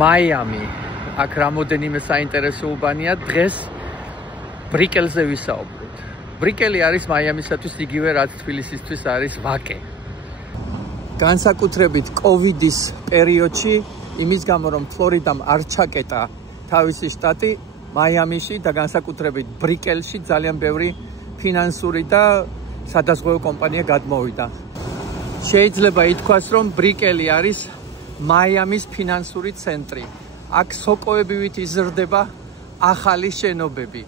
მაიამი. აქ რამოდენიმე საინტერესო უბანია. დღეს ბრიკელზე ვისაუბროთ. ბრიკელი არის მაიამისათვის იგივე რაც თბილისისთვის არის ვაკე. განსაკუთრებით კოვიდის პერიოდში, იმის გამო რომ ფლორიდამ არ ჩაკეტა თავისი შტატი, მაიამიში და განსაკუთრებით ბრიკელში ძალიან ბევრი ფინანსური და სადაზღვევო კომპანია გადმოვიდა. შეიძლება ითქვას, რომ ბრიკელი არის მაიამის ფინანსური ცენტრი. აქ სოკოებივით იზრდება ახალი შენობები.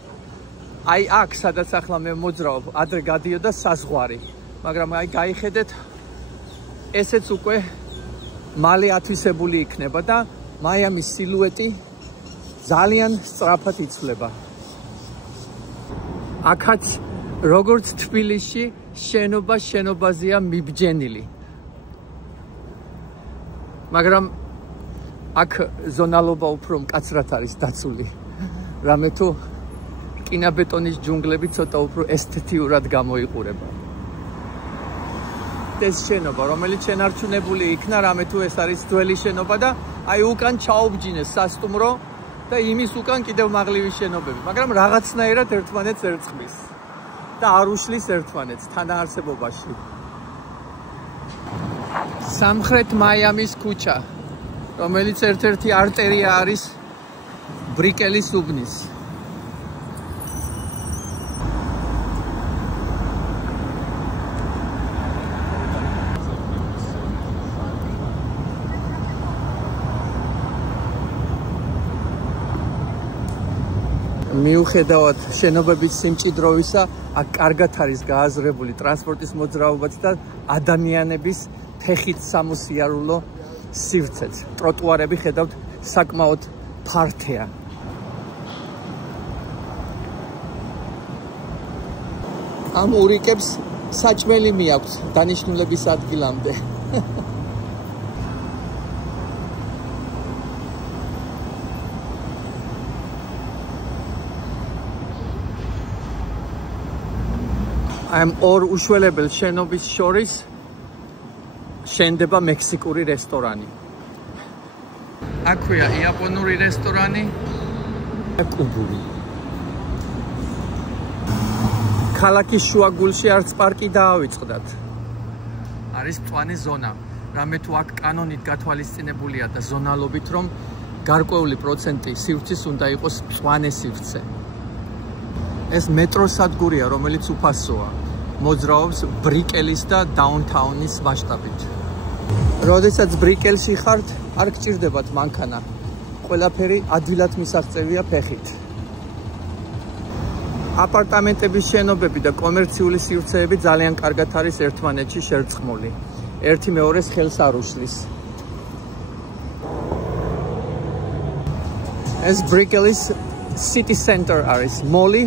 აი აქ, სადაც ახლა მე მოძრაობ, ადრე გადიოდა საზღვარი, მაგრამ აი გაიხედეთ, ესეც უკვე მალე ათვისებული იქნება და მაიამის სილუეტი ძალიან სწრაფად იცვლება. აქაც როგორც თბილისში შენობაზეა მიბჯენილი. მაგრამ აქ ზონალობა უფრო მკაცრად არის დაცული. რამე თუ რკინაბეტონის ჯუნგლები ცოტა უფრო ესთეტიურად გამოიყურება. ეს შენობა, რომელიც შენარჩუნებული იქნა, რამე თუ ეს არის ძველი შენობა და აი უკან ჩაობჯინეს სასტუმრო და იმის უკან კიდევ მაღლივი შენობები, მაგრამ რაღაცნაირად ერთმანეთს ერწყმის და არ უშლის ერთმანეთს თანაარსებობაში. სამხრეთ მაიამის ქუჩა, რომელიც ერთ-ერთი არტერია არის ბრიკელის უბნის. მიუხედავად შენობების სიმჭიდროვისა, აქ კარგად არის გააზრებული ტრანსპორტის მოძრაობაც და ადამიანების ფეხით სამოსიარულო სივრცეც. ტროტუარები ხედავთ საკმაოდ ფართეა. ამ ურიკებს საჭმელი მიაქვს დანიშნულების ადგილამდე. ამ ორ უშველებელ შენობის შორის შენდება მექსიკური რესტორანი. აქვეა იაპონური რესტორანი და კუბური. ქალაქის შუაგულში არც პარკი დაავიწყდათ. არის მწვანე ზონა, რამე თუ აქ კანონით გათვალისწინებულია და ზონალობით, რომ გარკვეული პროცენტი სივრცის უნდა იყოს მწვანე სივრცე. ეს მეტროს სადგურია, რომელიც უფასოა. მოძრაობს ბრიკელის და დაუნთაუნის მასშტაბით. როდესაც ბრიკელში ხართ, არ გჭირდებათ მანქანა. ყველაფერი ადვილად მისაღწევია ფეხით. აპარტამენტების შენობები და კომერციული სივრცეები ძალიან კარგად არის ერთმანეთში შერწყმული. ერთი მეორეს ხელს არ უშლის. ეს ბრიკელის city center არის მოლი,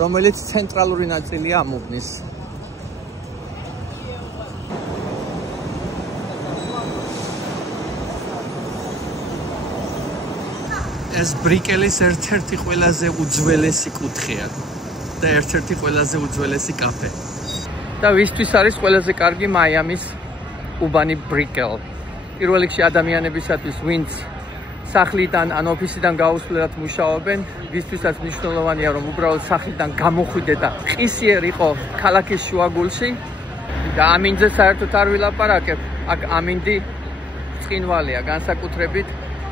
რომელიც ცენტრალური ნაწილია ამ უბნის. ეს ბრიკელის ერთ-ერთი ყველაზე უძველესი კუთხეა და ერთ-ერთი ყველაზე უძველესი კაფე. და ვისთვის არის ყველაზე კარგი მაიამის უბანი ბრიკელ? პირველ რიგში ადამიანებისათვის, ვინც სახლიდან ან ოფისიდან გაუსვლელად მუშაობენ, ვისთვისაც მნიშვნელოვანია, რომ უბრალოდ სახლიდან გამოხვიდე და ყისიერ იყო ქალაქის შუაგულში და ამინდზე საერთოდ არ ვილაპარაკებ. აქ ამინდი ბრწყინვალეა, განსაკუთრებით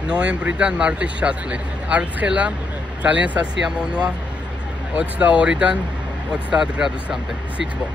ნოემბრიდან მარტის ჩათვლით. არცხელა ძალიან სასიამოვნოა 22-დან 30 გრადუსამდე. სითბო.